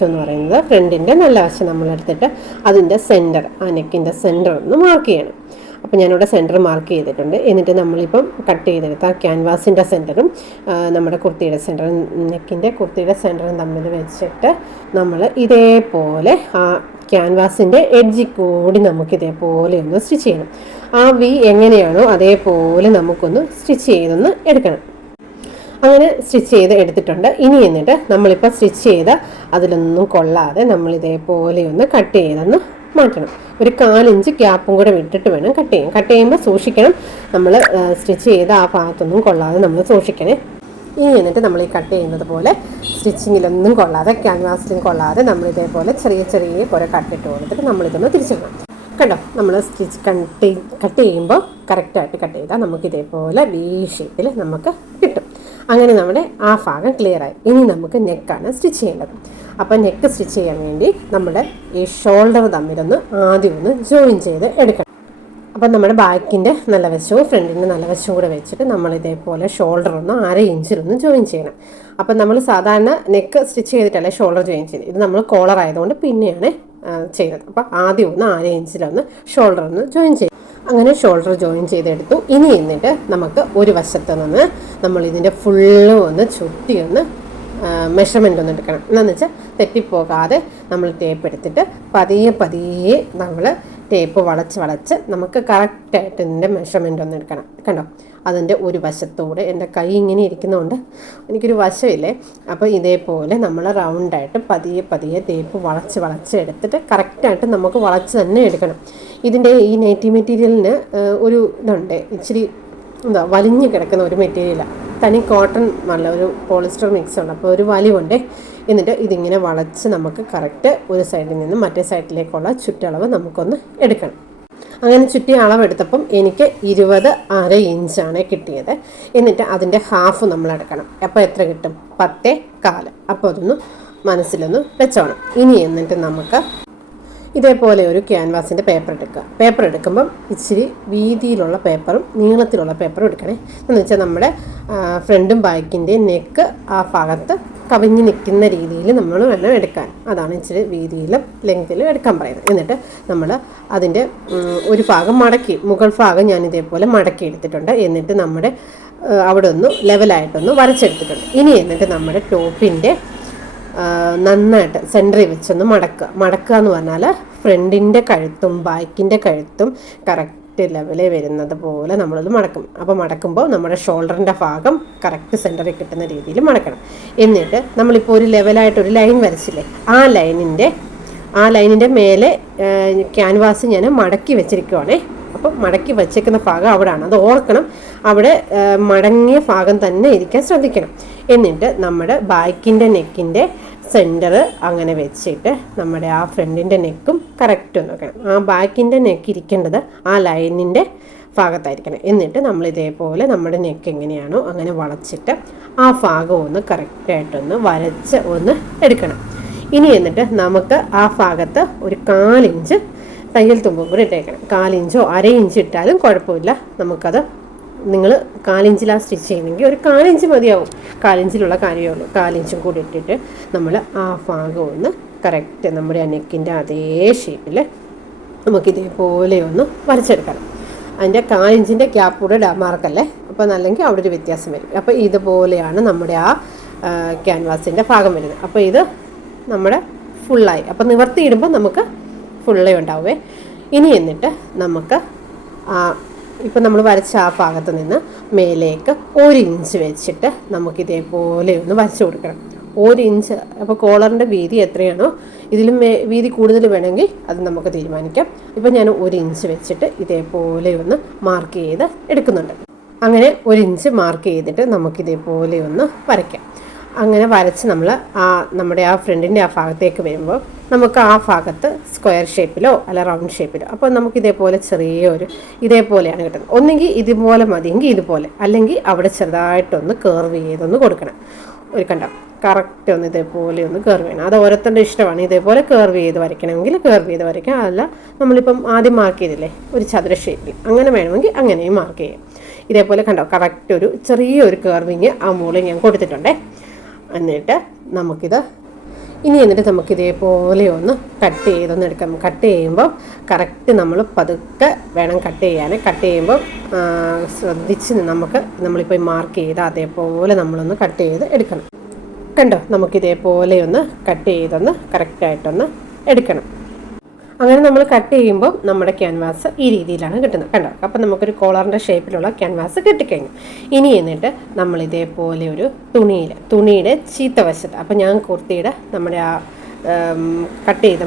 എന്ന് പറയുന്നത് ഫ്രണ്ടിൻ്റെ നല്ല വശം നമ്മളെടുത്തിട്ട് അതിൻ്റെ സെൻറ്റർ, ആ നെക്കിൻ്റെ സെൻറ്റർ ഒന്ന് മാർക്ക് ചെയ്യണം. അപ്പോൾ ഞാനിവിടെ സെൻറ്റർ മാർക്ക് ചെയ്തിട്ടുണ്ട്. എന്നിട്ട് നമ്മളിപ്പം കട്ട് ചെയ്തെടുത്ത ആ ക്യാൻവാസിൻ്റെ സെൻറ്ററും നമ്മുടെ കുർത്തിയുടെ സെൻറ്ററും കുർത്തിയുടെ സെൻറ്ററും തമ്മിൽ വെച്ചിട്ട് നമ്മൾ ഇതേപോലെ ആ ക്യാൻവാസിൻ്റെ എഡ്ജിൽ കൂടി നമുക്കിതേപോലെ ഒന്ന് സ്റ്റിച്ച് ചെയ്യണം. ആ വി എങ്ങനെയാണോ അതേപോലെ നമുക്കൊന്ന് സ്റ്റിച്ച് ചെയ്തൊന്ന് എടുക്കണം. അങ്ങനെ സ്റ്റിച്ച് ചെയ്ത് എടുത്തിട്ടുണ്ട്. ഇനി എന്നിട്ട് നമ്മളിപ്പോൾ സ്റ്റിച്ച് ചെയ്ത് അതിലൊന്നും കൊള്ളാതെ നമ്മൾ ഇതേപോലെ ഒന്ന് കട്ട് ചെയ്തൊന്ന് മാറ്റണം. ഒരു 4 ഇഞ്ച് ഗ്യാപ്പും കൂടെ വിട്ടിട്ട് വേണം കട്ട് ചെയ്യാൻ. കട്ട് ചെയ്യുമ്പോൾ സൂക്ഷിക്കണം, നമ്മൾ സ്റ്റിച്ച് ചെയ്ത് ആ ഭാഗത്തൊന്നും കൊള്ളാതെ നമ്മൾ സൂക്ഷിക്കണേ. ഇനി എന്നിട്ട് നമ്മൾ ഈ കട്ട് ചെയ്യുന്നത് പോലെ സ്റ്റിച്ചിങ്ങിലൊന്നും കൊള്ളാതെ ക്യാൻവാസിലും കൊള്ളാതെ നമ്മൾ ഇതേപോലെ ചെറിയ കുറെ കട്ടിട്ട് കൊടുത്തിട്ട് നമ്മളിതൊന്ന് തിരിച്ചിടണം കേട്ടോ. നമ്മൾ സ്റ്റിച്ച് കട്ട് ചെയ്യുമ്പോൾ കറക്റ്റായിട്ട് കട്ട് ചെയ്താൽ നമുക്കിതേപോലെ വി ഷേപ്പിൽ നമുക്ക് കിട്ടും. അങ്ങനെ നമ്മുടെ ആ ഭാഗം ക്ലിയറായി. ഇനി നമുക്ക് നെക്കാണ് സ്റ്റിച്ച് ചെയ്യേണ്ടത്. അപ്പോൾ നെക്ക് സ്റ്റിച്ച് ചെയ്യാൻ വേണ്ടി നമ്മുടെ ഈ ഷോൾഡർ തമ്മിലൊന്ന് ആദ്യം ഒന്ന് ജോയിൻ ചെയ്ത് എടുക്കണം. അപ്പം നമ്മുടെ ബാക്കിൻ്റെ നല്ല വശവും ഫ്രണ്ടിൻ്റെ നല്ല വശവും കൂടെ വെച്ചിട്ട് നമ്മൾ ഇതേപോലെ ഷോൾഡർ ഒന്ന് 1/2 ഇഞ്ചിലൊന്ന് ജോയിൻ ചെയ്യണം. അപ്പം നമ്മൾ സാധാരണ നെക്ക് സ്റ്റിച്ച് ചെയ്തിട്ടല്ലേ ഷോൾഡർ ജോയിൻ ചെയ്ത്, ഇത് നമ്മൾ കോളർ ആയതുകൊണ്ട് പിന്നെയാണ് ചെയ്യുന്നത്. അപ്പോൾ ആദ്യം ഒന്ന് 1/2 ഇഞ്ചിലൊന്ന് ഷോൾഡർ ഒന്ന് ജോയിൻ ചെയ്യും. അങ്ങനെ ഷോൾഡർ ജോയിൻ ചെയ്തെടുത്തു. ഇനി എന്നിട്ട് നമുക്ക് ഒരു വശത്ത് നിന്ന് നമ്മൾ ഇതിൻ്റെ ഫുള്ള് ഒന്ന് ചുറ്റി ഒന്ന് മെഷർമെൻ്റ് ഒന്ന് എടുക്കണം. എന്താണെന്ന് വെച്ചാൽ തെറ്റിപ്പോകാതെ നമ്മൾ ടേപ്പ് എടുത്തിട്ട് പതിയെ നമ്മൾ ടേപ്പ് വളച്ച് നമുക്ക് കറക്റ്റായിട്ട് ഇതിൻ്റെ മെഷർമെൻ്റ് ഒന്ന് എടുക്കണം. കണ്ടോ, അതിൻ്റെ ഒരു വശത്തൂടെ എൻ്റെ കൈ ഇങ്ങനെ ഇരിക്കുന്നതുകൊണ്ട് എനിക്കൊരു വശമില്ലേ. അപ്പോൾ ഇതേപോലെ നമ്മൾ റൗണ്ടായിട്ട് പതിയെ ടേപ്പ് വളച്ച് എടുത്തിട്ട് കറക്റ്റായിട്ട് നമുക്ക് വളച്ച് തന്നെ എടുക്കണം. ഇതിൻ്റെ ഈ നൈറ്റി മെറ്റീരിയലിന് ഒരു ഇതുണ്ട്, ഇച്ചിരി വലിഞ്ഞു കിടക്കുന്ന ഒരു മെറ്റീരിയലാണ്. തനി കോട്ടൺ നല്ല ഒരു പോളിസ്റ്റർ മിക്സ് ഉണ്ട്. അപ്പോൾ ഒരു വലിവുണ്ട്. എന്നിട്ട് ഇതിങ്ങനെ വളച്ച് നമുക്ക് കറക്റ്റ് ഒരു സൈഡിൽ നിന്ന് മറ്റേ സൈഡിലേക്കുള്ള ചുറ്റളവ് നമുക്കൊന്ന് എടുക്കണം. അങ്ങനെ ചുറ്റി അളവെടുത്തപ്പം എനിക്ക് 20.5 ഇഞ്ചാണ് കിട്ടിയത്. എന്നിട്ട് അതിൻ്റെ ഹാഫ് നമ്മൾ എടുക്കണം. അപ്പോൾ എത്ര കിട്ടും? 10.25. അപ്പോൾ അതൊന്ന് മനസ്സിലൊന്ന് വെച്ചോണം. ഇനി എന്നിട്ട് നമുക്ക് ഇതേപോലെ ഒരു ക്യാൻവാസിൻ്റെ പേപ്പർ എടുക്കുക. പേപ്പർ എടുക്കുമ്പം ഇച്ചിരി വീതിയിലുള്ള പേപ്പറും നീളത്തിലുള്ള പേപ്പറും എടുക്കണേ. എന്ന് വെച്ചാൽ നമ്മുടെ ഫ്രണ്ടും ബാക്കിൻ്റെ നെക്ക് ആ ഭാഗത്ത് കവിഞ്ഞ് നിൽക്കുന്ന രീതിയിൽ നമ്മൾ വേണം എടുക്കാൻ. അതാണ് ഇച്ചിരി വീതിയിലും ലെങ്തിലും എടുക്കാൻ പറയുന്നത്. എന്നിട്ട് നമ്മൾ അതിൻ്റെ ഒരു ഭാഗം മുകൾ ഭാഗം ഞാൻ ഇതേപോലെ മടക്കി എടുത്തിട്ടുണ്ട്. എന്നിട്ട് നമ്മുടെ അവിടെ ഒന്ന് ലെവലായിട്ടൊന്ന് വരച്ചെടുത്തിട്ടുണ്ട്. ഇനി എന്നിട്ട് നമ്മുടെ ടോപ്പിൻ്റെ നന്നായിട്ട് സെൻറ്ററിൽ വെച്ചൊന്ന് മടക്കുക എന്ന് പറഞ്ഞാൽ ഫ്രണ്ടിൻ്റെ കഴുത്തും ബാക്കിൻ്റെ കഴുത്തും കറക്റ്റ് ലെവലിൽ വരുന്നത് പോലെ നമ്മളത് മടക്കും. അപ്പോൾ മടക്കുമ്പോൾ നമ്മുടെ ഷോൾഡറിൻ്റെ ഭാഗം കറക്റ്റ് സെൻറ്ററിൽ കിട്ടുന്ന രീതിയിൽ മടക്കണം. എന്നിട്ട് നമ്മളിപ്പോൾ ഒരു ലെവലായിട്ടൊരു ലൈൻ വരച്ചില്ലേ, ആ ലൈനിൻ്റെ മേലെ ക്യാൻവാസ് ഞാൻ മടക്കി വെച്ചിരിക്കുവാണേ. അപ്പം മടക്കി വച്ചേക്കുന്ന ഭാഗം അവിടെയാണ്, അത് ഓർക്കണം. അവിടെ മടങ്ങിയ ഭാഗം തന്നെ ഇരിക്കാൻ ശ്രദ്ധിക്കണം. എന്നിട്ട് നമ്മുടെ ബാക്കിൻ്റെ നെക്കിൻ്റെ സെൻറ്റർ അങ്ങനെ വെച്ചിട്ട് നമ്മുടെ ആ ഫ്രണ്ടിൻ്റെ നെക്കും കറക്റ്റ് ഒന്ന് വെക്കണം. ആ ബാക്കിൻ്റെ നെക്ക് ഇരിക്കേണ്ടത് ആ ലൈനിൻ്റെ ഭാഗത്തായിരിക്കണം. എന്നിട്ട് നമ്മൾ ഇതേപോലെ നമ്മുടെ നെക്ക് എങ്ങനെയാണോ അങ്ങനെ വളച്ചിട്ട് ആ ഭാഗം ഒന്ന് കറക്റ്റായിട്ടൊന്ന് വരച്ച് ഒന്ന് എടുക്കണം. ഇനി എന്നിട്ട് നമുക്ക് ആ ഭാഗത്ത് ഒരു 1/4 ഇഞ്ച് തയ്യൽ തുമ്പും കൂടി ഇട്ടേക്കണം. 1/4 ഇഞ്ചോ 1/2 ഇഞ്ച് ഇട്ടാലും കുഴപ്പമില്ല. നമുക്കത് നിങ്ങൾ 1/4 ഇഞ്ചിലാണ് സ്റ്റിച്ച് ചെയ്യുന്നെങ്കിൽ ഒരു 1/4 ഇഞ്ച് മതിയാവും. 1/4 ഇഞ്ചിലുള്ള കാര്യമേ ഉള്ളൂ. 1/4 ഇഞ്ചും കൂടി ഇട്ടിട്ട് നമ്മൾ ആ ഭാഗം ഒന്ന് കറക്റ്റ് നമ്മുടെ ആ നെക്കിൻ്റെ അതേ ഷേപ്പിൽ നമുക്കിതേപോലെ ഒന്ന് വരച്ചെടുക്കണം. അതിൻ്റെ 1/4 ഇഞ്ചിൻ്റെ ഗ്യാപ്പ് കൂടെ മാർക്കല്ലേ, അപ്പോൾ അല്ലെങ്കിൽ അവിടെ ഒരു വ്യത്യാസം വരും. അപ്പോൾ ഇതുപോലെയാണ് നമ്മുടെ ആ ക്യാൻവാസിൻ്റെ ഭാഗം വരുന്നത്. അപ്പോൾ ഇത് നമ്മുടെ ഫുള്ളായി. അപ്പോൾ നിവർത്തിയിടുമ്പോൾ നമുക്ക് ഫുള്ളേ ഉണ്ടാവേ. ഇനി എന്നിട്ട് നമുക്ക് ഇപ്പം നമ്മൾ വരച്ച ആ ഭാഗത്ത് നിന്ന് മേലേക്ക് 1 ഇഞ്ച് വെച്ചിട്ട് നമുക്കിതേപോലെ ഒന്ന് വരച്ച് കൊടുക്കണം. 1 ഇഞ്ച്. അപ്പോൾ കോളറിൻ്റെ വീതി എത്രയാണോ, ഇതിലും വീതി കൂടുതൽ വേണമെങ്കിൽ അത് നമുക്ക് തീരുമാനിക്കാം. ഇപ്പം ഞാൻ 1 ഇഞ്ച് വെച്ചിട്ട് ഇതേപോലെ ഒന്ന് മാർക്ക് ചെയ്ത് എടുക്കുന്നുണ്ട്. അങ്ങനെ 1 ഇഞ്ച് മാർക്ക് ചെയ്തിട്ട് നമുക്കിതേപോലെ ഒന്ന് വരയ്ക്കാം. അങ്ങനെ വരച്ച് നമ്മൾ നമ്മുടെ ആ ഫ്രണ്ടിൻ്റെ ആ ഭാഗത്തേക്ക് വരുമ്പോൾ നമുക്ക് ആ ഭാഗത്ത് സ്ക്വയർ ഷേപ്പിലോ അല്ല റൗണ്ട് ഷേപ്പിലോ, അപ്പോൾ നമുക്ക് ഇതേപോലെ ഇതേപോലെയാണ് കിട്ടുന്നത്. ഒന്നെങ്കിൽ ഇതുപോലെ മതിയെങ്കിൽ ഇതുപോലെ, അല്ലെങ്കിൽ അവിടെ ചെറുതായിട്ടൊന്ന് കർവ് ചെയ്തൊന്ന് കൊടുക്കണം. കണ്ടോ, കറക്റ്റ് ഒന്ന് ഇതേപോലെ ഒന്ന് കർവ് ചെയ്യണം. അത് ഓരോരുത്തരുടെ ഇഷ്ടമാണ്. ഇതേപോലെ കർവ് ചെയ്ത് വരയ്ക്കണമെങ്കിൽ കർവ് ചെയ്ത് വരയ്ക്കാം. അതല്ല നമ്മളിപ്പം ആദ്യം മാർക്ക് ചെയ്തില്ലേ ഒരു ചതുര ഷേപ്പിൽ, അങ്ങനെ വേണമെങ്കിൽ അങ്ങനെയും മാർക്ക് ചെയ്യാം. ഇതേപോലെ കണ്ടോ, കറക്റ്റ് ഒരു ചെറിയൊരു കർവിങ് ആ മുകളിൽ ഞാൻ കൊടുത്തിട്ടുണ്ടേ. എന്നിട്ട് നമുക്കിതേപോലെ ഒന്ന് കട്ട് ചെയ്തൊന്ന് എടുക്കാം. കട്ട് ചെയ്യുമ്പോൾ കറക്റ്റ് നമ്മൾ പതുക്കെ വേണം കട്ട് ചെയ്യാൻ. കട്ട് ചെയ്യുമ്പോൾ ശ്രദ്ധിച്ച് നമ്മളിപ്പോൾ മാർക്ക് ചെയ്ത് അതേപോലെ നമ്മളൊന്ന് കട്ട് ചെയ്ത് എടുക്കണം. കണ്ടോ, നമുക്കിതേപോലെ ഒന്ന് കട്ട് ചെയ്തൊന്ന് കറക്റ്റായിട്ടൊന്ന് എടുക്കണം. അങ്ങനെ നമ്മൾ കട്ട് ചെയ്യുമ്പോൾ നമ്മുടെ ക്യാൻവാസ് ഈ രീതിയിലാണ് കിട്ടുന്നത്. കണ്ടോ, അപ്പം നമുക്കൊരു കോളറിൻ്റെ ഷേപ്പിലുള്ള ക്യാൻവാസ് കിട്ടിക്കഴിഞ്ഞു. ഇനി എന്നിട്ട് നമ്മൾ ഇതേപോലെ ഒരു തുണിയുടെ ചീത്ത വശത്ത്, അപ്പം ഞാൻ കുർത്തിയുടെ നമ്മുടെ ആ കട്ട് ചെയ്ത്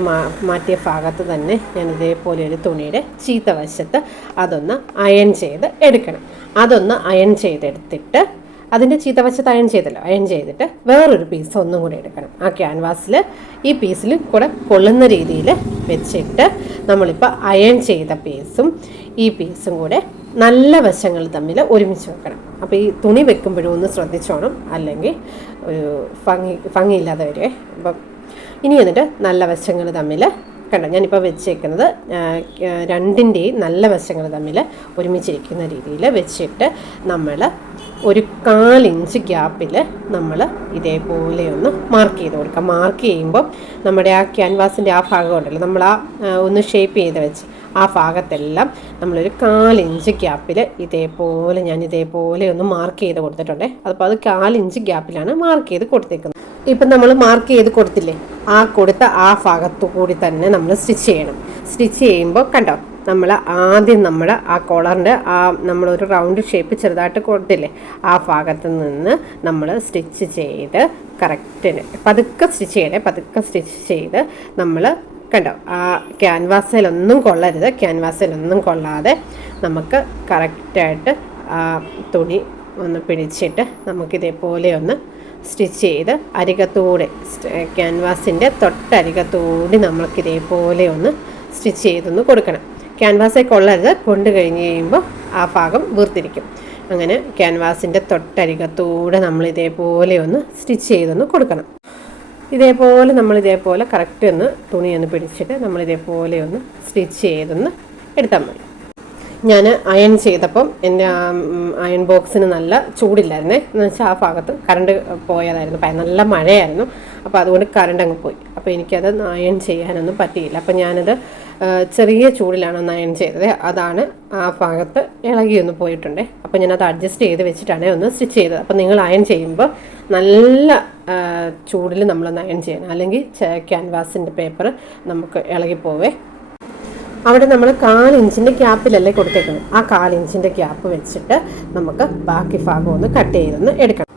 മാറ്റിയ ഭാഗത്ത് തന്നെ ഞാൻ ഇതേപോലെ ഒരു തുണിയുടെ ചീത്ത വശത്ത് അതൊന്ന് അയൺ ചെയ്ത് എടുക്കണം. അതൊന്ന് അയൺ ചെയ്തെടുത്തിട്ട് അതിൻ്റെ ചീത്ത വശത്ത് അയൺ ചെയ്തിട്ട് വേറൊരു പീസ് ഒന്നും കൂടി എടുക്കണം. ആ ക്യാൻവാസിൽ ഈ പീസിൽ കൂടെ കൊള്ളുന്ന രീതിയിൽ വെച്ചിട്ട് നമ്മളിപ്പോൾ അയൺ ചെയ്ത പീസും ഈ പീസും കൂടെ നല്ല വശങ്ങൾ തമ്മിൽ ഒരുമിച്ച് വെക്കണം. അപ്പോൾ ഈ തുണി വെക്കുമ്പോഴും ഒന്ന് ശ്രദ്ധിച്ചോണം, അല്ലെങ്കിൽ ഒരു ഭംഗിയില്ലാതെ വരുവേ. അപ്പം ഇനി എന്നിട്ട് നല്ല വശങ്ങൾ തമ്മിൽ കണ്ടോ, ഞാനിപ്പോൾ വെച്ചേക്കുന്നത് രണ്ടിൻ്റെയും നല്ല വശങ്ങൾ തമ്മിൽ ഒരുമിച്ചിരിക്കുന്ന രീതിയിൽ വെച്ചിട്ട് നമ്മൾ ഒരു 1/4 ഇഞ്ച് ഗ്യാപ്പിൽ നമ്മൾ ഇതേപോലെ ഒന്ന് മാർക്ക് ചെയ്ത് കൊടുക്കാം. മാർക്ക് ചെയ്യുമ്പോൾ നമ്മുടെ ആ ക്യാൻവാസിൻ്റെ ആ ഭാഗം ഉണ്ടല്ലോ, നമ്മൾ ഒന്ന് ഷേപ്പ് ചെയ്ത് വെച്ച് ആ ഭാഗത്തെല്ലാം നമ്മളൊരു 1/4 ഇഞ്ച് ഗ്യാപ്പിൽ ഞാൻ ഇതേപോലെ ഒന്ന് മാർക്ക് ചെയ്ത് കൊടുത്തിട്ടുണ്ട്. അപ്പോൾ അത് 1/4 ഇഞ്ച് ഗ്യാപ്പിലാണ് മാർക്ക് ചെയ്ത് കൊടുത്തേക്കുന്നത്. ഇപ്പം നമ്മൾ മാർക്ക് ചെയ്ത് കൊടുത്തില്ലേ, ആ കൊടുത്ത ആ ഭാഗത്തു കൂടി തന്നെ നമ്മൾ സ്റ്റിച്ച് ചെയ്യണം. സ്റ്റിച്ച് ചെയ്യുമ്പോൾ കണ്ടോ, നമ്മൾ ആദ്യം ആ കോളറിൻ്റെ നമ്മളൊരു റൗണ്ട് ഷേപ്പ് ചെറുതായിട്ട് കൊടുത്തില്ലേ, ആ ഭാഗത്ത് നിന്ന് നമ്മൾ സ്റ്റിച്ച് ചെയ്ത് കറക്റ്റിന് പതുക്കെ സ്റ്റിച്ച് ചെയ്ത് നമ്മൾ കണ്ടോ, ആ ക്യാൻവാസിലൊന്നും കൊള്ളരുത്. ക്യാൻവാസിലൊന്നും കൊള്ളാതെ നമുക്ക് കറക്റ്റായിട്ട് ആ തുണി ഒന്ന് പിടിച്ചിട്ട് നമുക്കിതേപോലെ ഒന്ന് സ്റ്റിച്ച് ചെയ്ത് അരികത്തൂടെ ക്യാൻവാസിൻ്റെ തൊട്ടരികത്തൂടി നമുക്കിതേപോലെ ഒന്ന് സ്റ്റിച്ച് ചെയ്തൊന്ന് കൊടുക്കണം. ക്യാൻവാസേ കൊള്ളരുത്, കൊണ്ട് കഴിഞ്ഞ് കഴിയുമ്പോൾ ആ ഭാഗം വീർത്തിരിക്കും. അങ്ങനെ ക്യാൻവാസിൻ്റെ തൊട്ടരികത്തൂടെ നമ്മൾ ഇതേപോലെ ഒന്ന് സ്റ്റിച്ച് ചെയ്തൊന്ന് കൊടുക്കണം. ഇതേപോലെ കറക്റ്റ് ഒന്ന് തുണിയൊന്ന് പിടിച്ചിട്ട് നമ്മളിതേപോലെ ഒന്ന് സ്റ്റിച്ച് ചെയ്തൊന്ന് എടുത്താൽ മതി. ഞാൻ അയൺ ചെയ്തപ്പം എൻ്റെ അയൺ ബോക്സിന് നല്ല ചൂടില്ലായിരുന്നേ, എന്ന് വെച്ചാൽ ആ ഭാഗത്ത് കറണ്ട് പോയതായിരുന്നു, നല്ല മഴയായിരുന്നു. അപ്പോൾ അതുകൊണ്ട് കറണ്ട് അങ്ങ് പോയി. അപ്പോൾ എനിക്കത് അയൺ ചെയ്യാനൊന്നും പറ്റിയില്ല. അപ്പോൾ ഞാനത് ചെറിയ ചൂടിലാണ് ഒന്ന് അയൺ ചെയ്തത്. അതാണ് ആ ഭാഗത്ത് ഇളകിയൊന്ന് പോയിട്ടുണ്ട്. അപ്പോൾ ഞാനത് അഡ്ജസ്റ്റ് ചെയ്ത് വെച്ചിട്ടാണ് ഒന്ന് സ്റ്റിച്ച് ചെയ്തത്. അപ്പോൾ നിങ്ങൾ അയൺ ചെയ്യുമ്പോൾ നല്ല ചൂടിൽ നമ്മളൊന്ന് അയൺ ചെയ്യണം, അല്ലെങ്കിൽ ക്യാൻവാസിൻ്റെ പേപ്പർ നമുക്ക് ഇളകിപ്പോവേ. അവിടെ നമ്മൾ 1/4 ഇഞ്ചിൻ്റെ ഗ്യാപ്പിലല്ലേ കൊടുത്തേക്കുന്നത്, ആ 1/4 ഇഞ്ചിൻ്റെ ഗ്യാപ്പ് വെച്ചിട്ട് നമുക്ക് ബാക്കി ഭാഗം ഒന്ന് കട്ട് ചെയ്തൊന്ന് എടുക്കണം.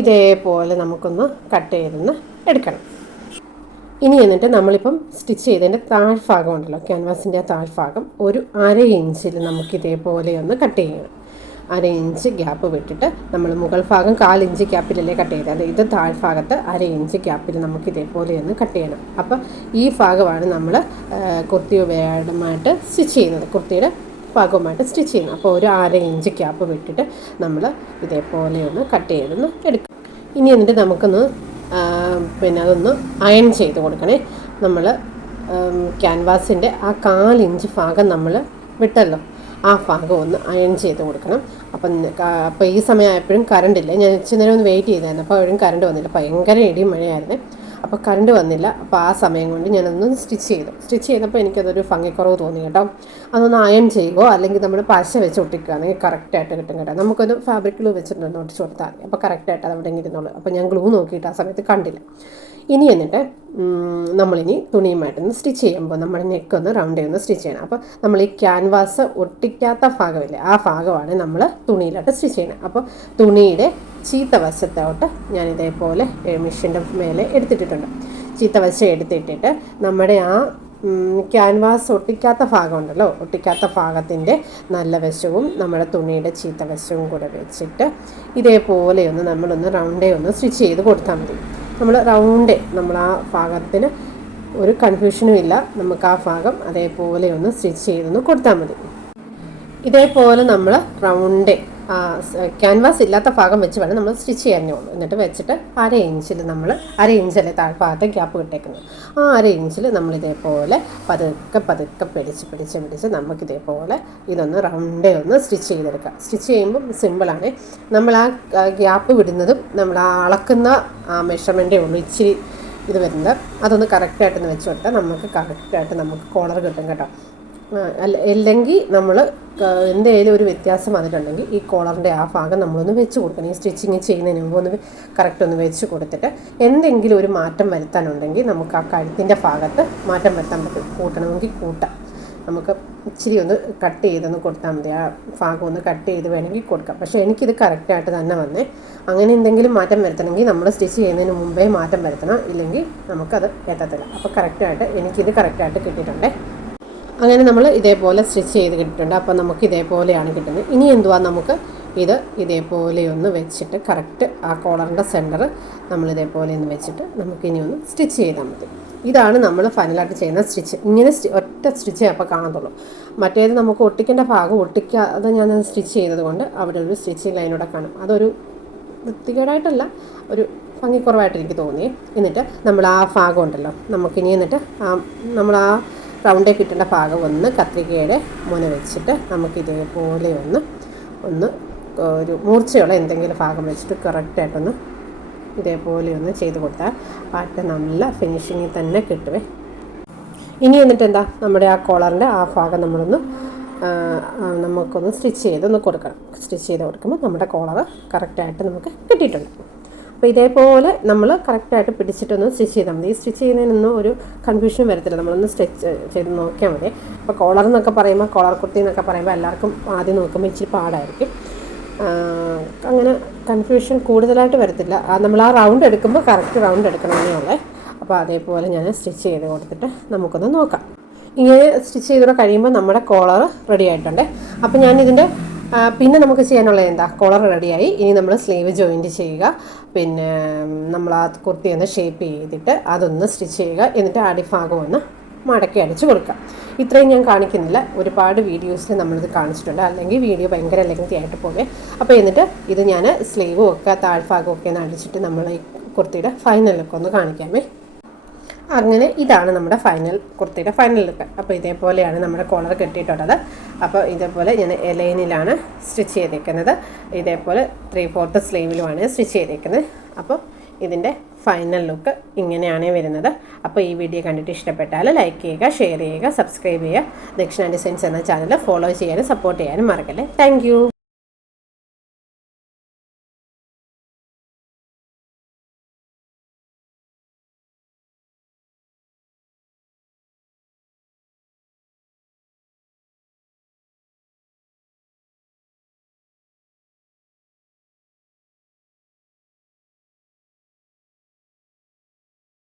ഇതേപോലെ നമുക്കൊന്ന് കട്ട് ചെയ്തൊന്ന് എടുക്കണം. ഇനി എന്നിട്ട് നമ്മളിപ്പം സ്റ്റിച്ച് ചെയ്തതിൻ്റെ താഴ്ഭാഗം ഉണ്ടല്ലോ, ക്യാൻവാസിൻ്റെ താഴ്ഭാഗം ഒരു 1/2 ഇഞ്ചിൽ നമുക്കിതേപോലെ ഒന്ന് കട്ട് ചെയ്യണം. 1/2 ഇഞ്ച് ഗ്യാപ്പ് വിട്ടിട്ട് നമ്മൾ മുകൾ ഭാഗം 1/4 ഇഞ്ച് ഗ്യാപ്പിലല്ലേ കട്ട് ചെയ്തത്, ഇത് താഴ്ഭാഗത്ത് 1/2 ഇഞ്ച് ഗ്യാപ്പിൽ നമുക്ക് ഇതേപോലെ ഒന്ന് കട്ട് ചെയ്യണം. അപ്പോൾ ഈ ഭാഗമാണ് നമ്മൾ കുർത്തി ഉപയോഗമായിട്ട് സ്റ്റിച്ച് ചെയ്യുന്നത്, കുർത്തിയുടെ ഭാഗവുമായിട്ട് സ്റ്റിച്ച് ചെയ്യുന്നത്. അപ്പോൾ ഒരു 1/2 ഇഞ്ച് ഗ്യാപ്പ് വിട്ടിട്ട് നമ്മൾ ഇതേപോലെ ഒന്ന് കട്ട് ചെയ്തൊന്ന് എടുക്കും. ഇനി എന്നിട്ട് നമുക്കൊന്ന് അതൊന്ന് അയൺ ചെയ്ത് കൊടുക്കണേ. നമ്മൾ ക്യാൻവാസിൻ്റെ ആ 1/4 ഇഞ്ച് ഭാഗം നമ്മൾ വിട്ടല്ലോ, ആ ഭാഗം ഒന്ന് അയൺ ചെയ്ത് കൊടുക്കണം. അപ്പോൾ ഈ സമയമായപ്പോഴും കറണ്ടില്ല. ഞാൻ ഇച്ചിരി നേരം ഒന്ന് വെയിറ്റ് ചെയ്തായിരുന്നു, അപ്പോൾ അപ്പോഴും കറണ്ട് വന്നില്ല. ഭയങ്കര ഇടിയും മഴയായിരുന്നു, അപ്പോൾ കറണ്ട് വന്നില്ല. അപ്പോൾ ആ സമയം കൊണ്ട് ഞാനൊന്ന് സ്റ്റിച്ച് ചെയ്തപ്പോൾ എനിക്കതൊരു ഭംഗിക്കുറവ് തോന്നി കേട്ടോ. അതൊന്ന് അയൺ ചെയ്യുകയോ അല്ലെങ്കിൽ നമ്മൾ പശ വെച്ച് ഒട്ടിക്കുകയാണെങ്കിൽ കറക്റ്റായിട്ട് കിട്ടും കേട്ടോ. നമുക്കൊരു ഫാബ്രിക്കിൽ വെച്ചിട്ടുണ്ടോ ഒട്ടിച്ച് കൊടുത്താൽ മതി, അപ്പോൾ കറക്റ്റായിട്ട് അത് അവിടെ ഇരുന്നുള്ളൂ. അപ്പോൾ ഞാൻ ഗ്ലൂ നോക്കിയിട്ട് ആ സമയത്ത് കണ്ടില്ല. ഇനി എന്നിട്ട് നമ്മളിനി തുണിയുമായിട്ടൊന്ന് സ്റ്റിച്ച് ചെയ്യുമ്പോൾ നമ്മുടെ നെക്കൊന്ന് റൗണ്ട് ചെയ്തൊന്ന് സ്റ്റിച്ച് ചെയ്യണം. അപ്പോൾ നമ്മൾ ഈ ക്യാൻവാസ് ഒട്ടിക്കാത്ത ഭാഗമില്ലേ, ആ ഭാഗമാണ് നമ്മൾ തുണിയിലോട്ട് സ്റ്റിച്ച് ചെയ്യണം. അപ്പോൾ തുണിയുടെ ചീത്ത വശത്തോട്ട് ഞാനിതേപോലെ മെഷീൻ്റെ മേലെ എടുത്തിട്ടിട്ടുണ്ട്. ചീത്ത വശം എടുത്തിട്ടിട്ട് നമ്മുടെ ആ ക്യാൻവാസ് ഒട്ടിക്കാത്ത ഭാഗമുണ്ടല്ലോ, ഒട്ടിക്കാത്ത ഭാഗത്തിൻ്റെ നല്ല വശവും നമ്മുടെ തുണിയുടെ ചീത്ത വശവും കൂടെ വെച്ചിട്ട് ഇതേപോലെ നമ്മളൊന്ന് റൗണ്ടേ ഒന്ന് സ്റ്റിച്ച് ചെയ്ത് കൊടുത്താൽ മതി. നമ്മൾ ആ ഭാഗത്തിന് ഒരു കൺഫ്യൂഷനും ഇല്ല, നമുക്ക് ആ ഭാഗം അതേപോലെ ഒന്ന് സ്റ്റിച്ച് ചെയ്തൊന്ന് കൊടുത്താൽ മതി. ഇതേപോലെ നമ്മൾ ക്യാൻവാസ് ഇല്ലാത്ത ഭാഗം വെച്ച് വേണം നമ്മൾ സ്റ്റിച്ച് ചെയ്യാനുള്ളൂ. എന്നിട്ട് വെച്ചിട്ട് 1/2 ഇഞ്ചിൽ നമ്മൾ 1/2 ഇഞ്ചല്ലേ താഴ്ഭാഗത്ത് ഗ്യാപ്പ് കിട്ടേക്കുന്നത്, ആ 1/2 ഇഞ്ചിൽ നമ്മളിതേപോലെ പതുക്കെ പിടിച്ച് നമുക്കിതേപോലെ ഇതൊന്ന് റൗണ്ടേ ഒന്ന് സ്റ്റിച്ച് ചെയ്തെടുക്കാം. സ്റ്റിച്ച് ചെയ്യുമ്പം സിമ്പിളാണ്. നമ്മൾ ആ ഗ്യാപ്പ് വിടുന്നതും നമ്മൾ ആ അളക്കുന്ന ആ മെഷർമെൻറ്റേ ഉള്ളൂ ഇച്ചിരി ഇത് വരുന്നത്. അതൊന്ന് കറക്റ്റായിട്ടൊന്ന് വെച്ച് കൊടുത്താൽ നമുക്ക് കോളർ കിട്ടും കേട്ടോ. അല്ലെങ്കിൽ നമ്മൾ എന്തെങ്കിലും ഒരു വ്യത്യാസം വന്നിട്ടുണ്ടെങ്കിൽ ഈ കോളറിൻ്റെ ആ ഭാഗം നമ്മളൊന്ന് വെച്ച് കൊടുക്കണം. ഈ സ്റ്റിച്ചിങ് ചെയ്യുന്നതിന് മുമ്പ് ഒന്ന് കറക്റ്റ് ഒന്ന് വെച്ച് കൊടുത്തിട്ട് എന്തെങ്കിലും ഒരു മാറ്റം വരുത്താനുണ്ടെങ്കിൽ നമുക്ക് ആ കഴുത്തിൻ്റെ ഭാഗത്ത് മാറ്റം വരുത്താൻ പറ്റും. കൂട്ടണമെങ്കിൽ കൂട്ടാം. നമുക്ക് ഇച്ചിരി ഒന്ന് കട്ട് ചെയ്തൊന്ന് കൊടുത്താൽ മതി, ആ ഭാഗം ഒന്ന് കട്ട് ചെയ്ത് വേണമെങ്കിൽ കൊടുക്കാം. പക്ഷേ എനിക്കിത് കറക്റ്റായിട്ട് തന്നെ വന്നേ. അങ്ങനെ എന്തെങ്കിലും മാറ്റം വരുത്തണമെങ്കിൽ നമ്മൾ സ്റ്റിച്ച് ചെയ്യുന്നതിന് മുമ്പേ മാറ്റം വരുത്തണം, ഇല്ലെങ്കിൽ നമുക്കത് എത്തത്തില്ല. അപ്പോൾ എനിക്കിത് കറക്റ്റായിട്ട് കിട്ടിയിട്ടുണ്ടേ. അങ്ങനെ നമ്മൾ ഇതേപോലെ സ്റ്റിച്ച് ചെയ്ത് കിട്ടിയിട്ടുണ്ട്. അപ്പോൾ നമുക്ക് ഇതേപോലെയാണ് കിട്ടുന്നത്. ഇനി എന്തുവാ, നമുക്ക് ഇതേപോലെ ഒന്ന് വെച്ചിട്ട് കറക്റ്റ് ആ കോളറിൻ്റെ സെൻറ്റർ നമ്മളിതേപോലെ ഒന്ന് വെച്ചിട്ട് നമുക്കിനി ഒന്ന് സ്റ്റിച്ച് ചെയ്താൽ മതി. ഇതാണ് നമ്മൾ ഫൈനലായിട്ട് ചെയ്യുന്ന സ്റ്റിച്ച്. ഇങ്ങനെ ഒറ്റ സ്റ്റിച്ചേ അപ്പോൾ കാണത്തുള്ളൂ. മറ്റേത് നമുക്ക് ഒട്ടിക്കേണ്ട ഭാഗം ഒട്ടിക്കാതെ ഞാൻ സ്റ്റിച്ച് ചെയ്തത് കൊണ്ട് അവിടെ ഒരു സ്റ്റിച്ചിങ് ലൈനൂടെ കാണും. അതൊരു വൃത്തികേടായിട്ടല്ല, ഒരു ഭംഗിക്കുറവായിട്ട് എനിക്ക് തോന്നി. എന്നിട്ട് നമ്മൾ ആ ഭാഗം ഉണ്ടല്ലോ, നമുക്കിനി എന്നിട്ട് നമ്മൾ ആ റൗണ്ടേ കിട്ടേണ്ട ഭാഗം ഒന്ന് കത്രികയുടെ മുന വെച്ചിട്ട് നമുക്കിതേപോലെ ഒന്ന് ഒരു മൂർച്ചയുള്ള എന്തെങ്കിലും ഭാഗം വെച്ചിട്ട് കറക്റ്റായിട്ടൊന്ന് ഇതേപോലെ ഒന്ന് ചെയ്ത് കൊടുത്താൽ പാട്ട് നല്ല ഫിനിഷിങ്ങിൽ തന്നെ കിട്ടുവേ. ഇനി എന്നിട്ട് എന്താ, നമ്മുടെ ആ കോളറിൻ്റെ ആ ഭാഗം നമുക്കൊന്ന് സ്റ്റിച്ച് ചെയ്തൊന്ന് കൊടുക്കണം. സ്റ്റിച്ച് ചെയ്ത് കൊടുക്കുമ്പോൾ നമ്മുടെ കോളർ കറക്റ്റായിട്ട് നമുക്ക് കിട്ടിയിട്ടുണ്ട്. അപ്പോൾ ഇതേപോലെ നമ്മൾ കറക്റ്റായിട്ട് പിടിച്ചിട്ടൊന്ന് സ്റ്റിച്ച് ചെയ്താൽ മതി. ഈ സ്റ്റിച്ച് ചെയ്യുന്നതിനൊന്നും ഒരു കൺഫ്യൂഷൻ വരത്തില്ല, നമ്മളൊന്ന് സ്റ്റിച്ച് ചെയ്ത് നോക്കിയാൽ മതി. അപ്പോൾ കോളർ എന്നൊക്കെ പറയുമ്പോൾ, കോളർ കുർത്തി എന്നൊക്കെ പറയുമ്പോൾ എല്ലാവർക്കും ആദ്യം നോക്കുമ്പോൾ ഇച്ചിരി പാടായിരിക്കും. അങ്ങനെ കൺഫ്യൂഷൻ കൂടുതലായിട്ട് വരത്തില്ല. നമ്മൾ ആ റൗണ്ട് എടുക്കുമ്പോൾ കറക്റ്റ് റൗണ്ട് എടുക്കണമെന്നേ ഉള്ളേ. അപ്പോൾ അതേപോലെ ഞാൻ സ്റ്റിച്ച് ചെയ്ത് കൊടുത്തിട്ട് നമുക്കൊന്ന് നോക്കാം. ഇങ്ങനെ സ്റ്റിച്ച് ചെയ്തുകൂടെ കഴിയുമ്പോൾ നമ്മുടെ കോളർ റെഡി ആയിട്ടുണ്ട്. അപ്പോൾ ഞാനിതിൻ്റെ പിന്നെ നമുക്ക് ചെയ്യാനുള്ളത് എന്താ, കോളർ റെഡിയായി. ഇനി നമ്മൾ സ്ലീവ് ജോയിൻറ്റ് ചെയ്യുക, പിന്നെ നമ്മൾ ആ കുർത്തി ഒന്ന് ഷേപ്പ് ചെയ്തിട്ട് അതൊന്ന് സ്റ്റിച്ച് ചെയ്യുക, എന്നിട്ട് അടിഭാഗം ഒന്ന് മടക്കി അടിച്ച് കൊടുക്കുക. ഇത്രയും ഞാൻ കാണിക്കുന്നില്ല, ഒരുപാട് വീഡിയോസിൽ നമ്മളിത് കാണിച്ചിട്ടുണ്ട്, അല്ലെങ്കിൽ വീഡിയോ ഭയങ്കര ലെങ്തി ആയിട്ട് പോവേ. അപ്പോൾ എന്നിട്ട് ഇത് ഞാൻ സ്ലീവും ഒക്കെ താഴ്ഭാഗം ഒക്കെ ഒന്ന് അടിച്ചിട്ട് നമ്മൾ ഈ കുർത്തിയുടെ ഫൈനൽ ലുക്ക് ഒന്ന് കാണിക്കാമേ. അങ്ങനെ ഇതാണ് നമ്മുടെ കുർത്തിയുടെ ഫൈനൽ ലുക്ക്. അപ്പോൾ ഇതേപോലെയാണ് നമ്മുടെ കോളർ കെട്ടിയിട്ടുള്ളത്. അപ്പോൾ ഇതേപോലെ ഞാൻ ലൈനിലാണ് സ്റ്റിച്ച് ചെയ്തേക്കുന്നത്. ഇതേപോലെ 3/4 സ്ലീവിലുമാണ് സ്റ്റിച്ച് ചെയ്തേക്കുന്നത്. അപ്പോൾ ഇതിൻ്റെ ഫൈനൽ ലുക്ക് ഇങ്ങനെയാണ് വരുന്നത്. അപ്പോൾ ഈ വീഡിയോ കണ്ടിട്ട് ഇഷ്ടപ്പെട്ടാൽ ലൈക്ക് ചെയ്യുക, ഷെയർ ചെയ്യുക, സബ്സ്ക്രൈബ് ചെയ്യുക. ദക്ഷിണ ഡിസൈൻസ് എന്ന ചാനൽ ഫോളോ ചെയ്യാനും സപ്പോർട്ട് ചെയ്യാനും മറക്കല്ലേ. താങ്ക്